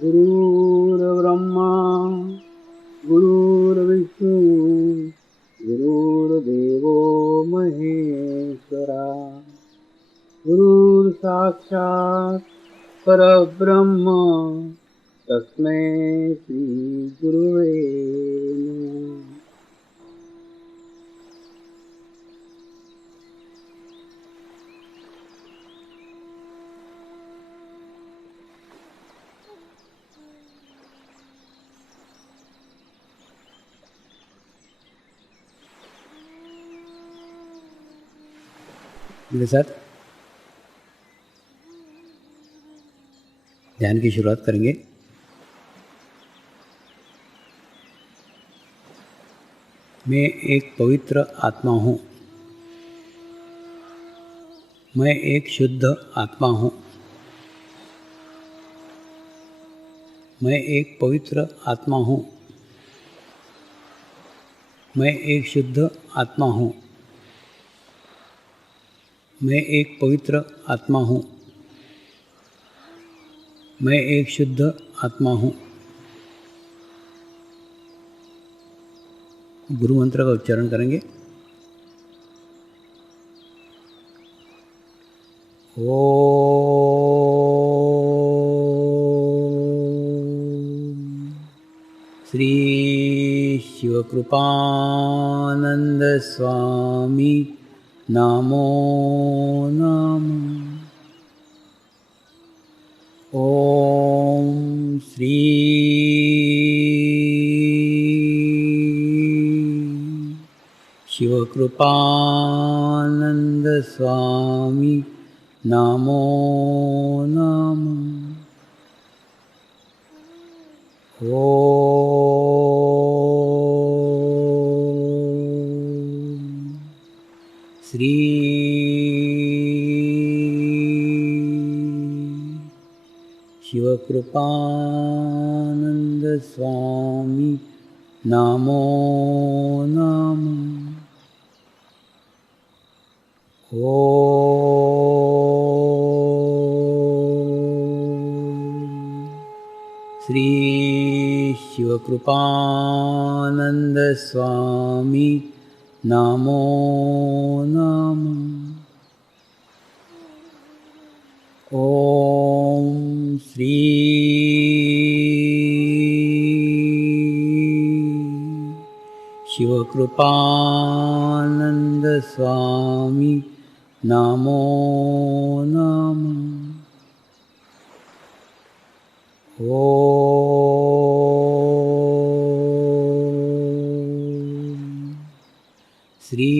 गुरुर्ब्रह्मा गुरुर्विष्णु गुरुर्देवो महेश्वरा गुरुर्साक्षात् परब्रह्म तस्मै श्री गुरुवे नमः। मेरे साथ ध्यान की शुरुआत करेंगे। मैं एक पवित्र आत्मा हूँ। मैं एक शुद्ध आत्मा हूँ। मैं एक पवित्र आत्मा हूँ। मैं एक शुद्ध आत्मा हूँ। मैं एक पवित्र आत्मा हूँ। मैं एक शुद्ध आत्मा हूँ। गुरु मंत्र का उच्चारण करेंगे। ओम श्री शिवकृपानंद स्वामी नमो नमः। ओम श्री शिवकृपानंद स्वामी नमो नमः। ओम श्री शिवकृपानंद स्वामी नमो नमः। ओम श्री शिवकृपानंद स्वामी नमो नमः। ओम श्री शिवकृपानंद स्वामी नमो नमः। ओम श्री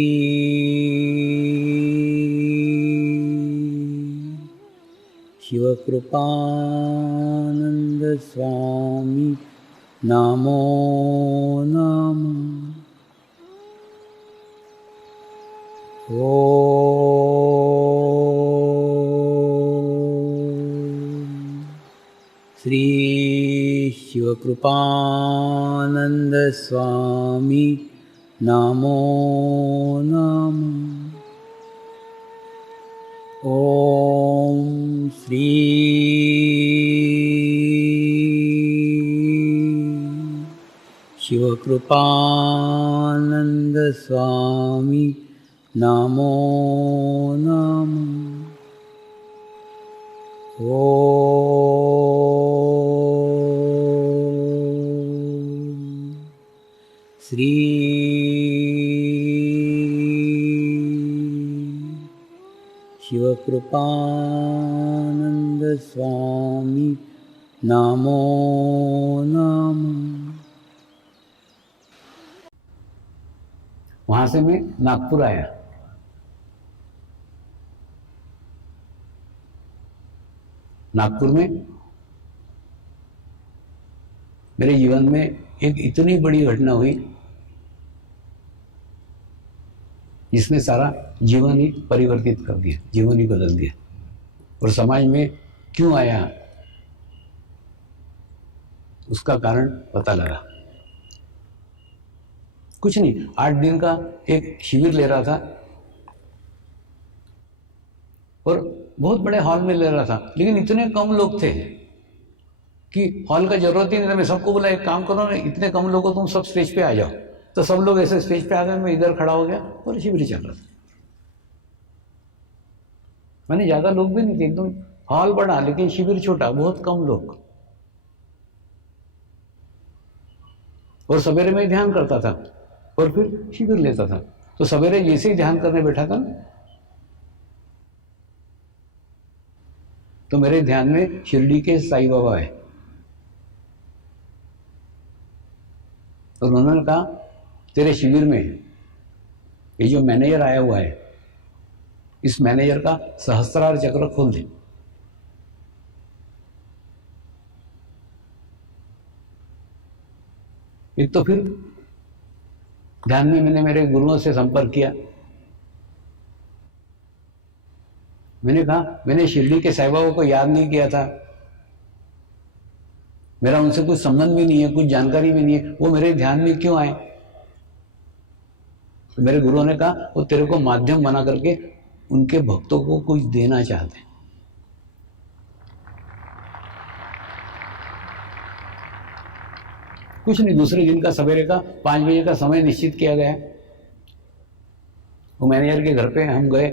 शिवकृपानंद स्वामी नमो नमः। ओम श्री शिवकृपानंद स्वामी नमो नमः। ओम श्री शिवकृपानंद स्वामी नमो नमः। ओम श्री शिवकृपानंद स्वामी नमो नमः। वहां से मैं नागपुर आया। नागपुर में मेरे जीवन में एक इतनी बड़ी घटना हुई जिसने सारा जीवन ही परिवर्तित कर दिया, जीवन ही बदल दिया। और समाज में क्यों आया उसका कारण पता लगा। कुछ नहीं, 8 दिन का एक शिविर ले रहा था और बहुत बड़े हॉल में ले रहा था, लेकिन इतने कम लोग थे कि हॉल का जरूरत ही नहीं था। मैं सबको बोला एक काम करो ना, इतने कम लोगों तुम सब स्टेज पे आ जाओ। तो सब लोग ऐसे स्टेज पे आ गए, मैं इधर खड़ा हो गया और शिविर चल रहा था। मैंने ज़्यादा लोग भी नहीं थे, एकदम हॉल बड़ा लेकिन शिविर छोटा, बहुत कम लोग। और सवेरे में ध्यान करता था और फिर शिविर लेता था। तो सवेरे जैसे ही ध्यान करने बैठा था तो मेरे ध्यान में शिरडी के साईं बाबा है। और उन्होंने कहा तेरे शिविर में ये जो मैनेजर आया हुआ है, इस मैनेजर का सहस्त्रार चक्र खोल दे। एक तो फिर ध्यान में मैंने मेरे गुरुओं से संपर्क किया। मैंने कहा मैंने शिरडी के साईं बाबा को याद नहीं किया था, मेरा उनसे कुछ संबंध भी नहीं है, कुछ जानकारी भी नहीं है, वो मेरे ध्यान में क्यों आए? तो मेरे गुरुओं ने कहा वो तेरे को माध्यम बना करके उनके भक्तों को कुछ देना चाहते हैं। कुछ नहीं, दूसरे दिन का सवेरे का 5 बजे का समय निश्चित किया गया। वो मैनेजर के घर पे हम गए,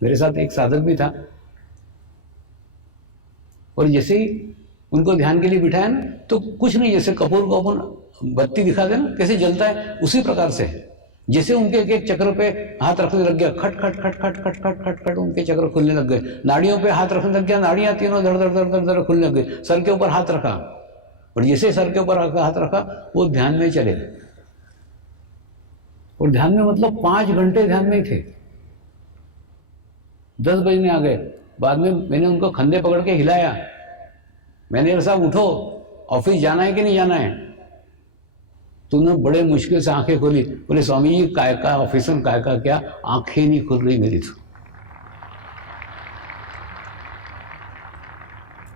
मेरे साथ एक साधक भी था। और जैसे ही उनको ध्यान के लिए बिठाया ना, तो कुछ नहीं, जैसे कपूर को अपन बत्ती दिखा दे ना कैसे जलता है, उसी प्रकार से जैसे उनके एक एक चक्र पे हाथ रखने लग गया, खट खट खट खट खट खट खट खट उनके चक्र खुलने लग गए। नाड़ियों पे हाथ रखने लग गया, नाड़ियां तीनों धड़ धड़ धड़ धड़ धड़ खुलने लग गई। सर के ऊपर हाथ रखा और जैसे सर के ऊपर हाथ रखा वो ध्यान में चले गए। और ध्यान में मतलब 5 घंटे ध्यान में ही थे। 10 बजने आ गए। बाद में मैंने उनको कंधे पकड़ के हिलाया, मैनेजर साहब उठो, ऑफिस जाना है कि नहीं जाना है? तुमने बड़े मुश्किल से आंखें खोली, बोले स्वामी जी काय का ऑफिसर, काय का क्या, आंखें नहीं खुल रही मेरी तो।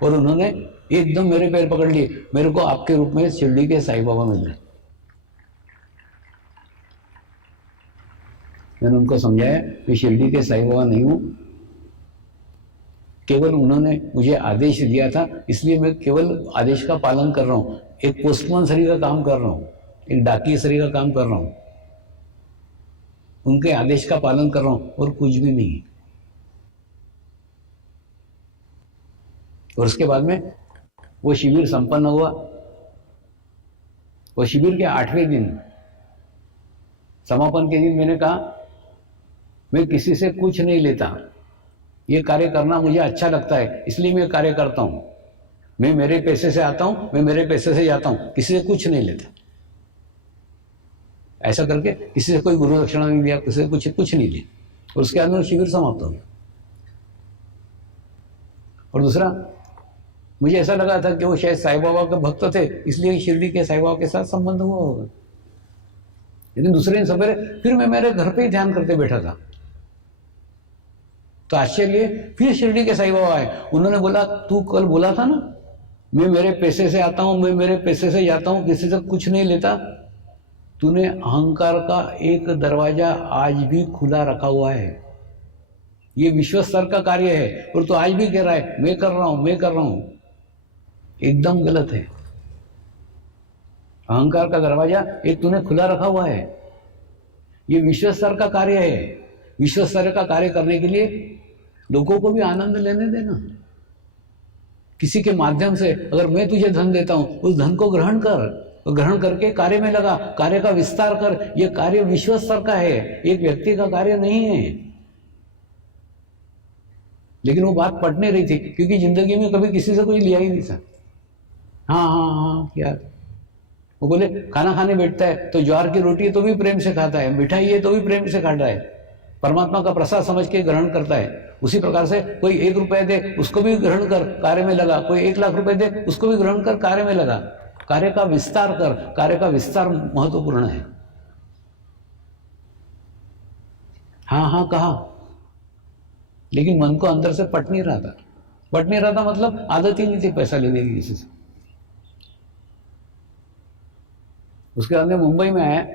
और उन्होंने एकदम मेरे पैर पकड़ लिए, मेरे को आपके रूप में शिरडी के साईं बाबा मिल रहे। मैंने उनको समझाया कि शिरडी के साईं बाबा नहीं हूं, केवल उन्होंने मुझे आदेश दिया था, इसलिए मैं केवल आदेश का पालन कर रहा हूं। एक पोस्टमैन सरी का काम कर रहा हूं, एक डाकिया सरी का काम कर रहा हूं, उनके आदेश का पालन कर रहा हूं और कुछ भी नहीं। और उसके बाद में वो शिविर संपन्न हुआ। वो शिविर के 8वें दिन, समापन के दिन, मैंने कहा मैं किसी से कुछ नहीं लेता, ये कार्य करना मुझे अच्छा लगता है, इसलिए मैं कार्य करता हूं। मैं मेरे पैसे से आता हूं, मैं मेरे पैसे से जाता हूं, किसी से कुछ नहीं लेता। ऐसा करके किसी से कोई गुरु दक्षिणा नहीं दिया, किसी से कुछ नहीं लिया। और उसके अंदर शिविर समाप्त हो गया। और दूसरा, मुझे ऐसा लगा था कि वो शायद साईं बाबा के भक्त थे, इसलिए शिरडी के साईं बाबा के साथ संबंध हुआ होगा। लेकिन दूसरे दिन सवेरे फिर मैं मेरे घर पे ही ध्यान करते बैठा था, तो आश्चर्य, फिर शिरडी के साईं बाबा आए। उन्होंने बोला तू कल बोला था ना मैं मेरे पैसे से आता हूं, मैं मेरे पैसे से जाता हूं, किसी से कुछ नहीं लेता। तूने अहंकार का एक दरवाजा आज भी खुला रखा हुआ है। ये विश्व स्तर का कार्य है और तू आज भी कह रहा है मैं कर रहा हूं, मैं कर रहा हूं। एकदम गलत है। अहंकार का दरवाजा एक तूने खुला रखा हुआ है। ये विश्व स्तर का कार्य है। विश्व स्तर का कार्य करने के लिए लोगों को भी आनंद लेने देना। किसी के माध्यम से अगर मैं तुझे धन देता हूं, उस धन को ग्रहण कर, ग्रहण करके कार्य में लगा, कार्य का विस्तार कर। यह कार्य विश्व स्तर का है, एक व्यक्ति का कार्य नहीं है। लेकिन वो बात पट नहीं रही थी, क्योंकि जिंदगी में कभी किसी से कोई लिया ही नहीं था। हाँ यार, वो बोले खाना खाने बैठता है तो ज्वार की रोटी है तो भी प्रेम से खाता है, मिठाई है तो भी प्रेम से खाता है, परमात्मा का प्रसाद समझ के ग्रहण करता है। उसी प्रकार से कोई 1 रुपया दे उसको भी ग्रहण कर, कार्य में लगा। कोई 1 लाख रुपए दे उसको भी ग्रहण कर, कार्य में लगा। कार्य का विस्तार कर। कार्य का विस्तार महत्वपूर्ण है। हाँ कहा, लेकिन मन को अंदर से पट नहीं रहा था। पट नहीं रहा था मतलब आदत ही नहीं थी पैसा लेने की किसी से। उसके बाद में मुंबई में आया।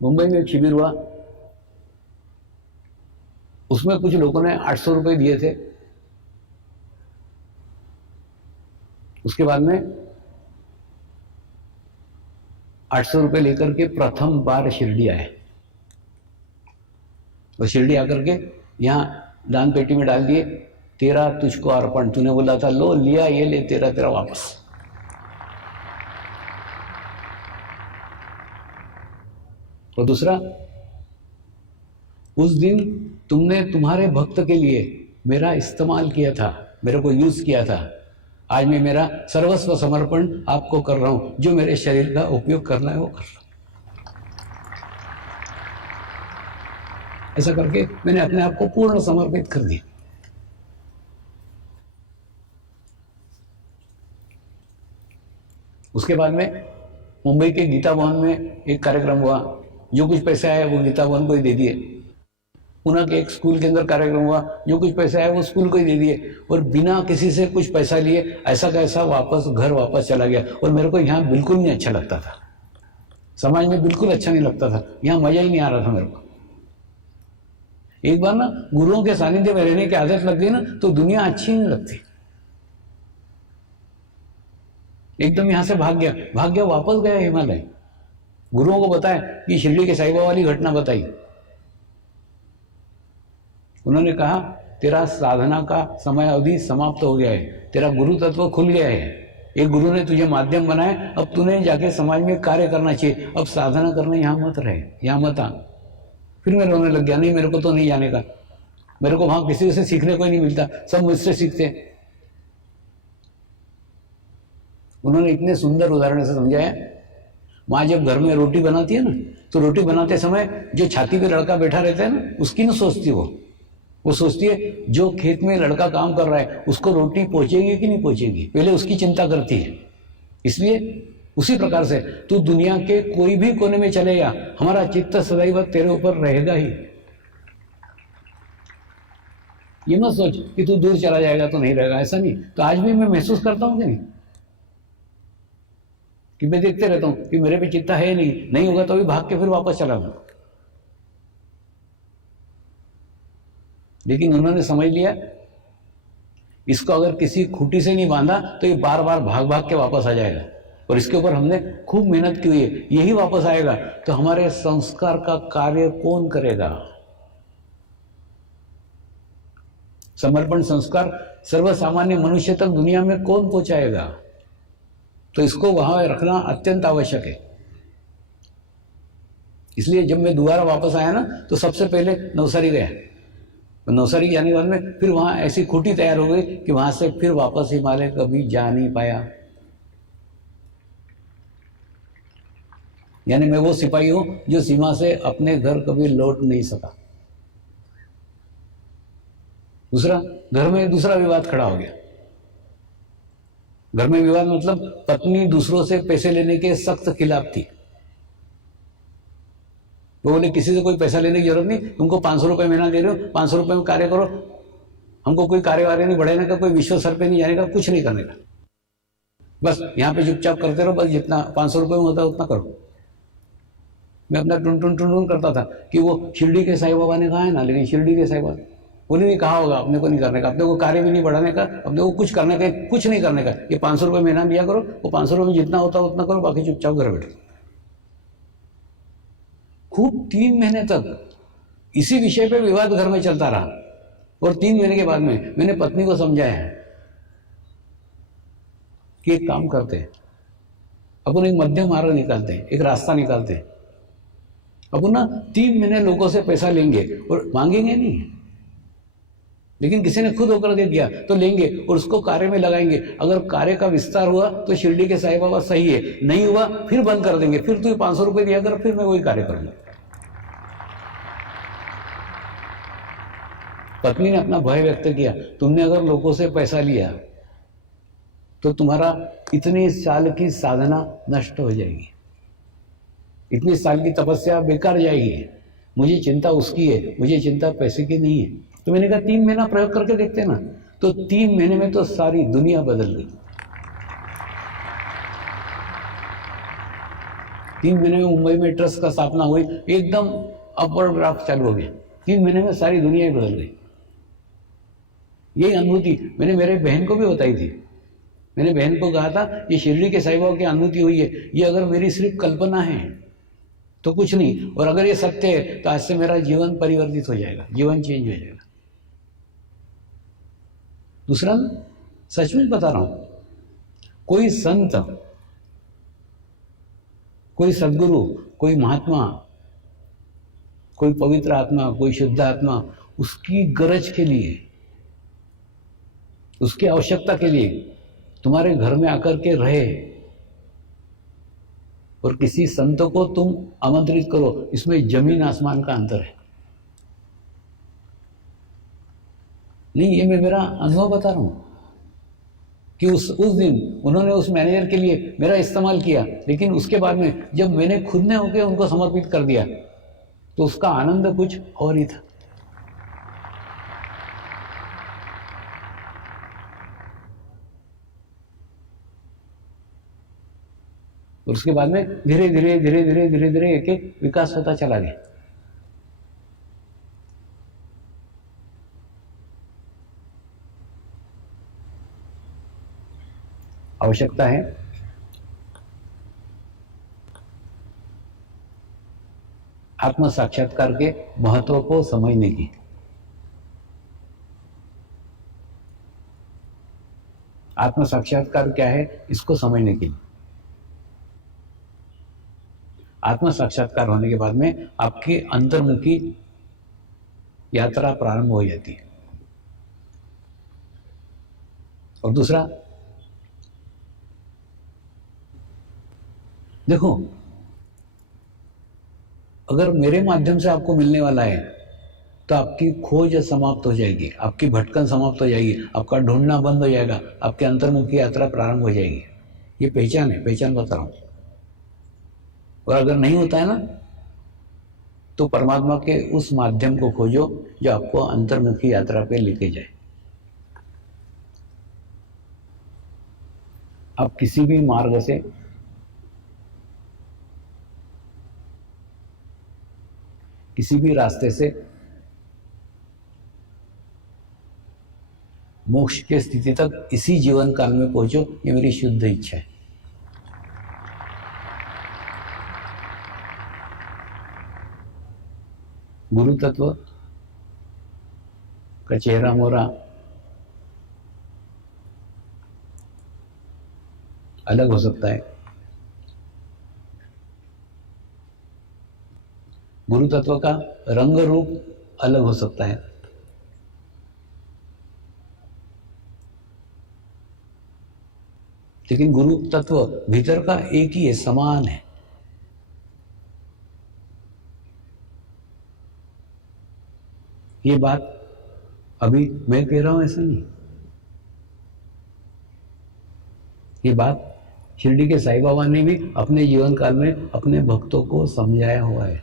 मुंबई में एक शिविर हुआ, उसमें कुछ लोगों ने 800 रुपए दिए थे उसके बाद में 800 रुपये लेकर के प्रथम बार शिरडी आए, और शिरडी आकर के यहाँ दान पेटी में डाल दिए, तेरा तुझको अर्पण, तूने बोला था लो लिया, ये ले तेरा तेरा वापस। और दूसरा, उस दिन तुमने तुम्हारे भक्त के लिए मेरा इस्तेमाल किया था, मेरे को यूज किया था, आज मैं मेरा सर्वस्व समर्पण आपको कर रहा हूं, जो मेरे शरीर का उपयोग करना है वो कर रहा हूं। ऐसा करके मैंने अपने आप को पूर्ण समर्पित कर दिया। उसके बाद में मुंबई के गीता भवन में एक कार्यक्रम हुआ, जो कुछ पैसे आए वो गीता भवन को ही दे दिए। पुणे के एक स्कूल के अंदर कार्यक्रम हुआ, जो कुछ पैसे आए वो स्कूल को ही दे दिए, और बिना किसी से कुछ पैसा लिए ऐसा कैसा वापस घर वापस चला गया। और मेरे को यहाँ बिल्कुल नहीं अच्छा लगता था, समाज में बिल्कुल अच्छा नहीं लगता था, यहाँ मजा ही नहीं आ रहा था मेरे को। एक बार ना गुरुओं के सानिध्य में रहने की आदत लग गई ना, तो दुनिया अच्छी नहीं लगती। एकदम यहां से भाग गया, वापस गया हिमालय। गुरुओं को बताया कि शिरडी के साईं बाबा वाली घटना बताई। उन्होंने कहा तेरा साधना का समय अवधि समाप्त हो गया है, तेरा गुरु तत्व खुल गया है, एक गुरु ने तुझे माध्यम बनाया, अब तूने जाके समाज में कार्य करना चाहिए, अब साधना करने यहाँ मत रहे, यहाँ मत आ। फिर मैं रोने लग गया, नहीं मेरे को तो नहीं जाने का, मेरे को वहां किसी से सीखने को ही नहीं मिलता, सब मुझसे सीखते। उन्होंने इतने सुंदर उदाहरण से समझाया। माँ जब घर में रोटी बनाती है ना, तो रोटी बनाते समय जो छाती पे लड़का बैठा रहता है ना, उसकी ना सोचती वो सोचती है जो खेत में लड़का काम कर रहा है उसको रोटी पहुंचेगी कि नहीं पहुंचेगी, पहले उसकी चिंता करती है। इसलिए उसी प्रकार से तू दुनिया के कोई भी कोने में चलेगा, हमारा चित्त सदैव तेरे ऊपर रहेगा ही। ये मत सोच कि तू दूर चला जाएगा तो नहीं रहेगा, ऐसा नहीं। तो आज भी मैं महसूस करता हूं कि नहीं, कि मैं देखते रहता हूं कि मेरे पे चित्ता है नहीं होगा तो भी भाग के फिर वापस चला जाऊं। लेकिन उन्होंने समझ लिया इसको अगर किसी खूंटी से नहीं बांधा तो ये बार बार भाग के वापस आ जाएगा, और इसके ऊपर हमने खूब मेहनत की हुई है, यही वापस आएगा। तो हमारे संस्कार का कार्य कौन करेगा? समर्पण संस्कार सर्वसामान्य मनुष्य तक दुनिया में कौन पहुंचाएगा? तो इसको वहां रखना अत्यंत आवश्यक है। इसलिए जब मैं दोबारा वापस आया ना, तो सबसे पहले नवसारी गया। नवसारी जाने के बाद में फिर वहां ऐसी खूंटी तैयार हो गई कि वहां से फिर वापस हिमालय कभी जा नहीं पाया। यानी मैं वो सिपाही हूं जो सीमा से अपने घर कभी लौट नहीं सका। दूसरा, घर में दूसरा विवाद खड़ा हो गया। घर में विवाद मतलब पत्नी दूसरों से पैसे लेने के सख्त खिलाफ थी। वो बोले किसी से कोई पैसा लेने की जरूरत नहीं, तुमको 500 रुपये महीना दे रहे हो, 500 रुपये में कार्य करो, हमको कोई कार्य नहीं बढ़ाने का, कोई विश्व सर पे नहीं जाने का, कुछ नहीं करने का, बस यहाँ पे चुपचाप करते रहो, बस जितना 500 रुपये में होता है उतना करो। मैं अपना टुन करता था कि वो शिरडी के साईं बाबा ने कहा है ना, लेकिन शिरडी के साईं बाबा उन्हें नहीं कहा होगा अपने को नहीं करने का, अपने को कार्य भी नहीं बढ़ाने का, अपने को कुछ करने का, कुछ नहीं करने का। ये 500 रुपये महीना दिया करो, वो 500 रुपये में जितना होता है उतना करो, बाकी चुपचाप घर बैठो। खूब 3 महीने तक इसी विषय पे विवाद घर में चलता रहा, और 3 महीने के बाद में मैंने पत्नी को समझाया कि एक काम करते हैं, अपन एक मध्यम मार्ग निकालते हैं, एक रास्ता निकालते हैं। अपन ना 3 महीने लोगों से पैसा लेंगे और मांगेंगे नहीं, लेकिन किसी ने खुद होकर दे दिया तो लेंगे और उसको कार्य में लगाएंगे। अगर कार्य का विस्तार हुआ तो शिरडी के साईं बाबा सही है, नहीं हुआ फिर बंद कर देंगे, फिर तू 500 रुपये दिया कर, फिर मैं वही कार्य करूंगा। पत्नी ने अपना भय व्यक्त किया, तुमने अगर लोगों से पैसा लिया तो तुम्हारा इतने साल की साधना नष्ट हो जाएगी, इतने साल की तपस्या बेकार जाएगी। मुझे चिंता उसकी है, मुझे चिंता पैसे की नहीं है। तो मैंने कहा 3 महीना प्रयोग करके देखते ना, तो 3 महीने में तो सारी दुनिया बदल गई। 3 महीने में मुंबई में ट्रस्ट का स्थापना हुई, एकदम अपवर्ड ग्राफ चालू हो गया। 3 महीने में सारी दुनिया ही बदल गई। यही अनुभूति मैंने मेरे बहन को भी बताई थी। मैंने बहन को कहा था ये शिरडी के साईं बाबा की अनुभूति हुई है, ये अगर मेरी सिर्फ कल्पना है तो कुछ नहीं, और अगर ये सत्य है तो आज से मेरा जीवन परिवर्तित हो जाएगा, जीवन चेंज हो जाएगा। दूसरा, सच में बता रहा हूं, कोई संत, कोई सद्गुरु, कोई महात्मा, कोई पवित्र आत्मा, कोई शुद्ध आत्मा उसकी गरज के लिए, उसकी आवश्यकता के लिए तुम्हारे घर में आकर के रहे और किसी संत को तुम आमंत्रित करो, इसमें जमीन आसमान का अंतर है। नहीं, ये मैं मेरा अनुभव बता रहा हूं कि उस दिन उन्होंने उस मैनेजर के लिए मेरा इस्तेमाल किया, लेकिन उसके बाद में जब मैंने खुद ने होकर उनको समर्पित कर दिया तो उसका आनंद कुछ और ही था। और उसके बाद में धीरे धीरे धीरे धीरे धीरे धीरे एक एक विकास होता चला गया। आवश्यकता है आत्म साक्षात्कार के महत्व को समझने की। आत्म साक्षात्कार क्या है इसको समझने की। आत्म साक्षात्कार होने के बाद में आपकी अंतर्मुखी यात्रा प्रारंभ हो जाती है। और दूसरा, देखो, अगर मेरे माध्यम से आपको मिलने वाला है तो आपकी खोज समाप्त हो जाएगी, आपकी भटकन समाप्त हो जाएगी, आपका ढूंढना बंद हो जाएगा, आपके अंतर्मुखी यात्रा प्रारंभ हो जाएगी। ये पहचान है, पहचान बता रहा हूं। और अगर नहीं होता है ना तो परमात्मा के उस माध्यम को खोजो जो आपको अंतर्मुखी यात्रा पे लेके जाए। आप किसी भी मार्ग से, किसी भी रास्ते से मोक्ष के स्थिति तक इसी जीवन काल में पहुंचो, ये मेरी शुद्ध इच्छा है। गुरु तत्व का चेहरा मोहरा अलग हो सकता है, गुरु तत्व का रंग रूप अलग हो सकता है, लेकिन गुरु तत्व भीतर का एक ही है, समान है। ये बात अभी मैं कह रहा हूं ऐसा नहीं, ये बात शिरडी के साईं बाबा ने भी अपने जीवन काल में अपने भक्तों को समझाया हुआ है।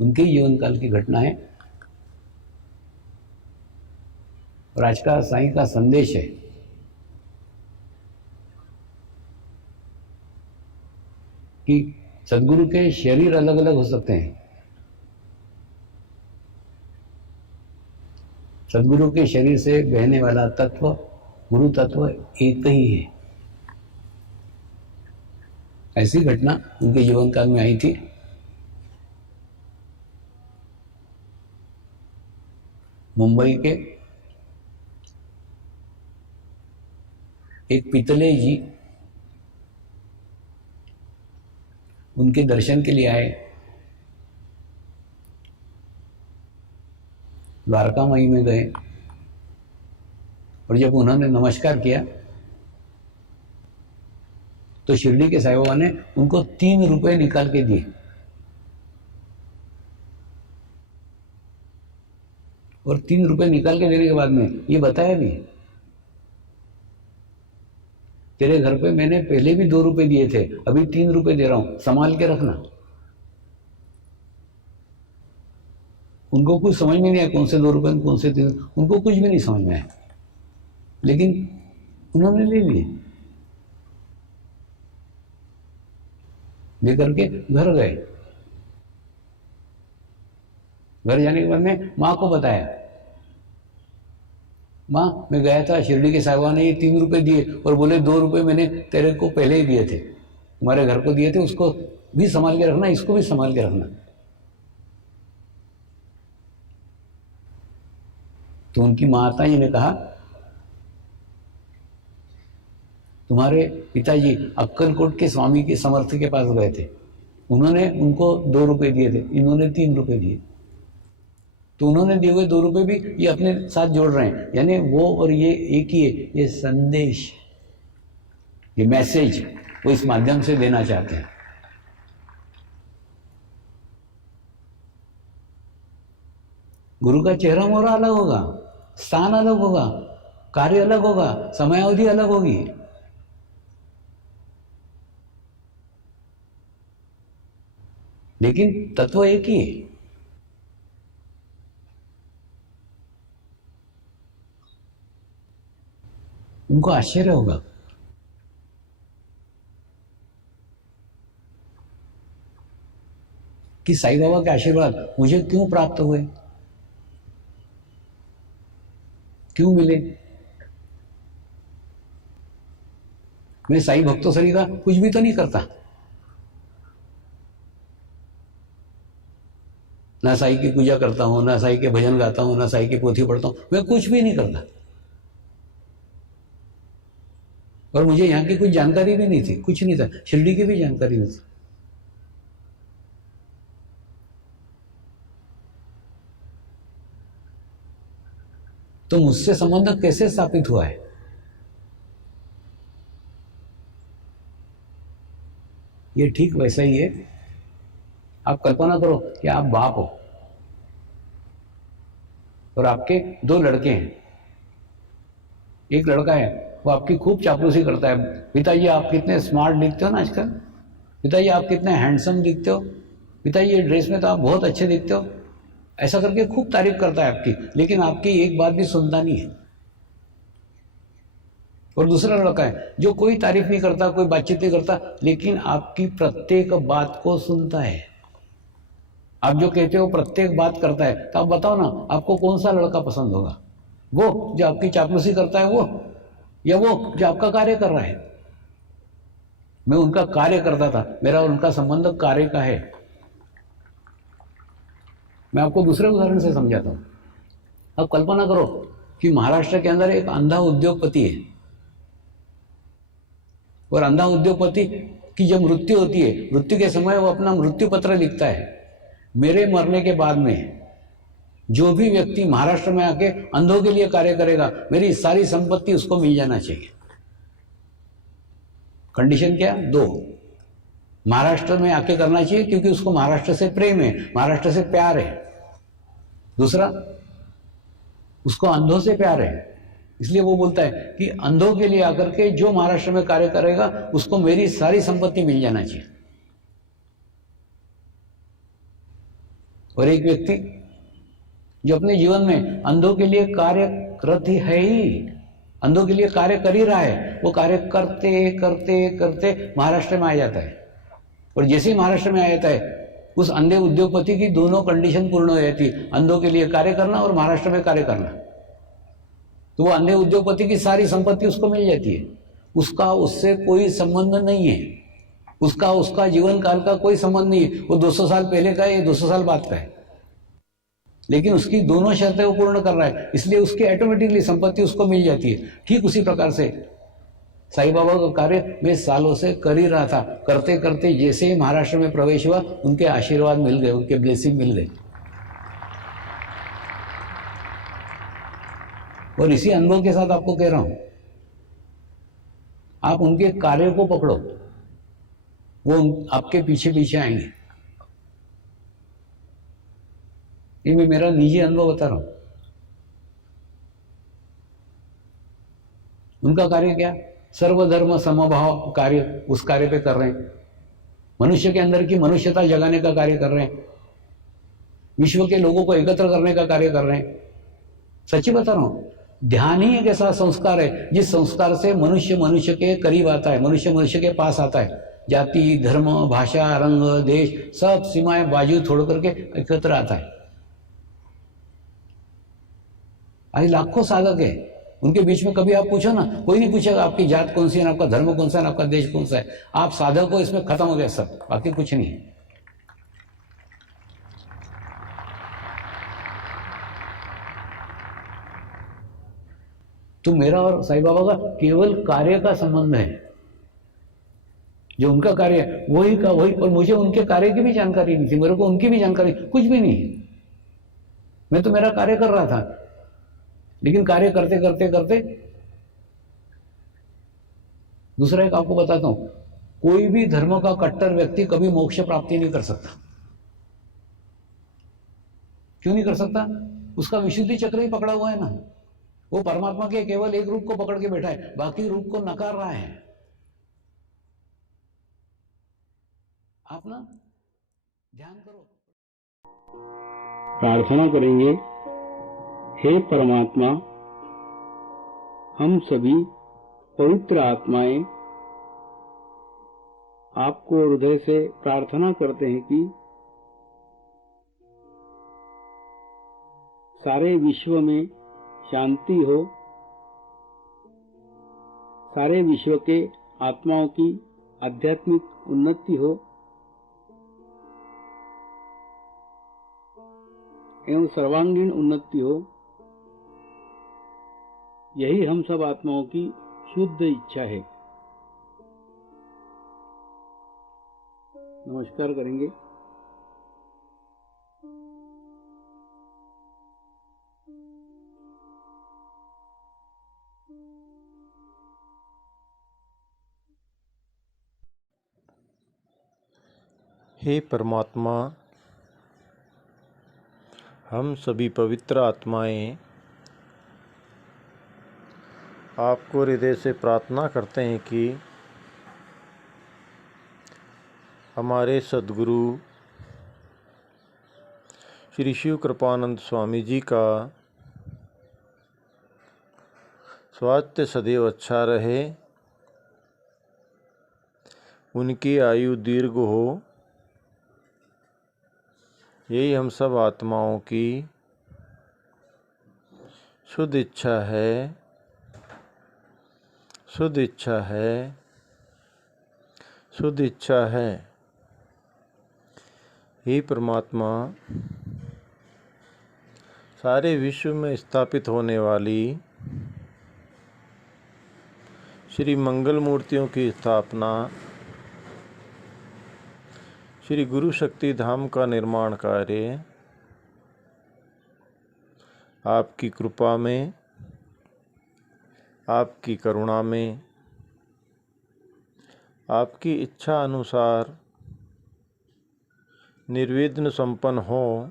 उनके जीवन काल की घटना है और आज का साईं का संदेश है कि सद्गुरु के शरीर अलग अलग हो सकते हैं, सद्गुरु के शरीर से बहने वाला तत्व गुरु तत्व एक ही है। ऐसी घटना उनके जीवन काल में आई थी। मुंबई के एक पितले जी उनके दर्शन के लिए आए। द्वारका माई में गए और जब उन्होंने नमस्कार किया तो शिरडी के साईं बाबा ने उनको 3 रुपए निकाल के दिए और 3 रुपए निकाल के देने के बाद में ये बताया भी, तेरे घर पे मैंने पहले भी 2 रुपए दिए थे, अभी 3 रुपए दे रहा हूं, संभाल के रखना। उनको कुछ समझ में नहीं आया कौन से 2 रुपए कौन से 3, उनको कुछ भी नहीं समझ में आया, लेकिन उन्होंने ले लिए, लेकर के घर गए। घर जाने के बाद में माँ को बताया माँ मैं गया था, शिरडी के साहिबा ने ये 3 रुपए दिए और बोले 2 रुपए मैंने तेरे को पहले ही दिए थे, तुम्हारे घर को दिए थे, उसको भी संभाल के रखना, इसको भी संभाल के रखना। तो उनकी माता जी ने कहा तुम्हारे पिताजी अक्कलकोट के स्वामी के समर्थ के पास गए थे, उन्होंने उनको 2 रुपए दिए थे, इन्होंने 3 रुपए दिए, तो उन्होंने दिए हुए 2 रुपए भी ये अपने साथ जोड़ रहे हैं, यानी वो और ये एक ही है। ये संदेश, ये मैसेज वो इस माध्यम से देना चाहते हैं। गुरु का चेहरा मोहरा अलग होगा, स्थान अलग होगा, कार्य अलग होगा, समयावधि अलग होगी, लेकिन तत्व एक ही है। उनको आश्चर्य होगा कि साईं बाबा के आशीर्वाद मुझे क्यों प्राप्त हुए, क्यों मिले। मैं साईं भक्तों सरी का कुछ भी तो नहीं करता, ना साईं की पूजा करता हूं, ना साईं के भजन गाता हूं, ना साईं की पोथी पढ़ता हूं, मैं कुछ भी नहीं करता। और मुझे यहाँ की कुछ जानकारी भी नहीं थी, कुछ नहीं था, शिरडी की भी जानकारी नहीं थी। तो मुझसे संबंध कैसे स्थापित हुआ है? ये ठीक वैसा ही है। आप कल्पना करो कि आप बाप हो और आपके 2 लड़के हैं। एक लड़का है वो आपकी खूब चापलूसी करता है, पिताजी आप कितने स्मार्ट दिखते हो ना आजकल, पिताजी आप कितने हैंडसम दिखते हो, पिताजी ये ड्रेस में तो आप बहुत अच्छे दिखते हो, ऐसा करके खूब तारीफ करता है आपकी, लेकिन आपकी एक बात भी सुनता नहीं है। और दूसरा लड़का है जो कोई तारीफ नहीं करता, कोई बातचीत नहीं करता, लेकिन आपकी प्रत्येक बात को सुनता है। आप जो कहते हो प्रत्येक बात करता है। तो आप बताओ ना, आपको कौन सा लड़का पसंद होगा? वो जो आपकी चापलूसी करता है वो, या वो जो आपका कार्य कर रहा है? मैं उनका कार्य करता था, मेरा उनका संबंध कार्य का है। मैं आपको दूसरे उदाहरण से समझाता हूं। अब कल्पना करो कि महाराष्ट्र के अंदर एक अंधा उद्योगपति है, और अंधा उद्योगपति की जब मृत्यु होती है, मृत्यु के समय वो अपना मृत्यु पत्र लिखता है, मेरे मरने के बाद में जो भी व्यक्ति महाराष्ट्र में आके अंधों के लिए कार्य करेगा, मेरी सारी संपत्ति उसको मिल जाना चाहिए। कंडीशन क्या? 2, महाराष्ट्र में आके करना चाहिए क्योंकि उसको महाराष्ट्र से प्रेम है, महाराष्ट्र से प्यार है। दूसरा, उसको अंधों से प्यार है, इसलिए वो बोलता है कि अंधों के लिए आकर के जो महाराष्ट्र में कार्य करेगा उसको मेरी सारी संपत्ति मिल जाना चाहिए। और एक व्यक्ति जो अपने जीवन में अंधों के लिए कार्यरत है ही, अंधों के लिए कार्य कर ही रहा है, वो कार्य करते करते करते महाराष्ट्र में आ जाता है। और जैसे ही महाराष्ट्र में आ जाता है, उस अंधे उद्योगपति की दोनों कंडीशन पूर्ण हो जाती है, अंधों के लिए कार्य करना और महाराष्ट्र में कार्य करना। तो वो अंधे उद्योगपति की सारी संपत्ति उसको मिल जाती है, उसका उससे कोई संबंध नहीं है, उसका जीवन काल का कोई संबंध नहीं है। वो 200 साल पहले का है, 200 साल बाद का है, लेकिन उसकी दोनों शर्तें वो पूर्ण कर रहा है, इसलिए उसकी ऑटोमेटिकली संपत्ति उसको मिल जाती है। ठीक उसी प्रकार से साईं बाबा का कार्य मैं सालों से कर ही रहा था, करते करते जैसे ही महाराष्ट्र में प्रवेश हुआ, उनके आशीर्वाद मिल गए, उनके ब्लेसिंग मिल गए। और इसी अनुभव के साथ आपको कह रहा हूं, आप उनके कार्य को पकड़ो, वो आपके पीछे पीछे आएंगे। ये मैं मेरा निजी अनुभव बता रहा हूं। उनका कार्य क्या? सर्वधर्म समभाव कार्य, उस कार्य पे कर रहे हैं। मनुष्य के अंदर की मनुष्यता जगाने का कार्य कर रहे हैं, विश्व के लोगों को एकत्र करने का कार्य कर रहे हैं। सच्ची बता रहा हूं, ध्यान ही एक ऐसा संस्कार है जिस संस्कार से मनुष्य मनुष्य के करीब आता है, मनुष्य मनुष्य के पास आता है। जाति, धर्म, भाषा, रंग, देश, सब सीमाएं बाजू छोड़ करके एकत्र आता है। आज लाखों साधक है, उनके बीच में कभी आप पूछो ना, कोई नहीं पूछेगा आपकी जात कौन सी है, आपका धर्म कौन सा है, आपका देश कौन सा है। आप साधक हो, इसमें खत्म हो गया सब, बाकी कुछ नहीं है। तो मेरा और साईं बाबा का केवल कार्य का संबंध है। जो उनका कार्य है वही का वही, और मुझे उनके कार्य की भी जानकारी नहीं थी, मेरे को उनकी भी जानकारी कुछ भी नहीं। मैं तो मेरा कार्य कर रहा था, लेकिन कार्य करते करते करते दूसरा एक आपको बताता हूं, कोई भी धर्म का कट्टर व्यक्ति कभी मोक्ष प्राप्ति नहीं कर सकता। क्यों नहीं कर सकता? उसका विशुद्धि चक्र ही पकड़ा हुआ है ना। वो परमात्मा के केवल एक रूप को पकड़ के बैठा है, बाकी रूप को नकार रहा है। आप ना ध्यान करो, प्रार्थना करेंगे। हे परमात्मा, हम सभी पवित्र आत्माएं आपको हृदय से प्रार्थना करते हैं कि सारे विश्व में शांति हो, सारे विश्व के आत्माओं की आध्यात्मिक उन्नति हो एवं सर्वांगीण उन्नति हो। यही हम सब आत्माओं की शुद्ध इच्छा है। नमस्कार करेंगे। हे परमात्मा, हम सभी पवित्र आत्माएं आपको हृदय से प्रार्थना करते हैं कि हमारे सद्गुरु श्री शिव कृपानंद स्वामी जी का स्वास्थ्य सदैव अच्छा रहे, उनकी आयु दीर्घ हो, यही हम सब आत्माओं की शुद्ध इच्छा है, शुद्ध इच्छा है, शुद्ध इच्छा है। हे परमात्मा, सारे विश्व में स्थापित होने वाली श्री मंगल मूर्तियों की स्थापना, श्री गुरु शक्ति धाम का निर्माण कार्य आपकी कृपा में, आपकी करुणा में, आपकी इच्छा अनुसार निर्विघ्न संपन्न हो,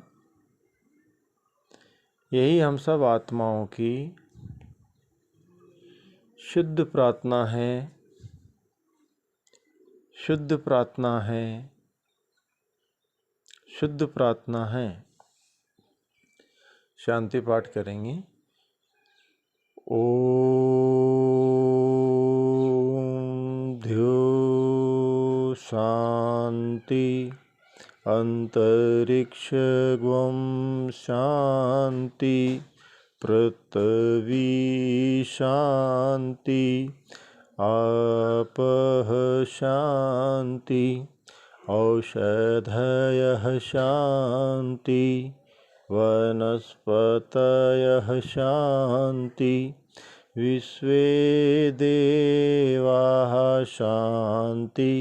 यही हम सब आत्माओं की शुद्ध प्रार्थना है, शुद्ध प्रार्थना है, शुद्ध प्रार्थना है। शांति पाठ करेंगे। ओम ध्यो शांति अंतरिक्ष ग्वम शांति पृथ्वी शांति आपः शांति औषधयः शांति वनस्पतयः शांति विश्वे देवाः शांति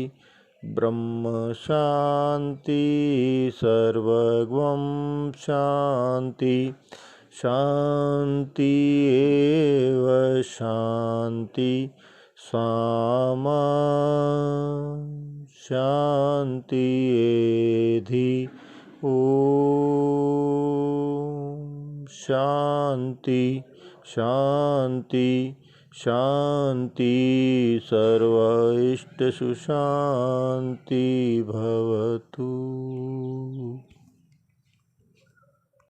ब्रह्म शांति सर्वगं शांति शांति एव शांति सामा शांति एधि ओम शांति शांति शांति सर्व इष्ट सुशांति भवतु।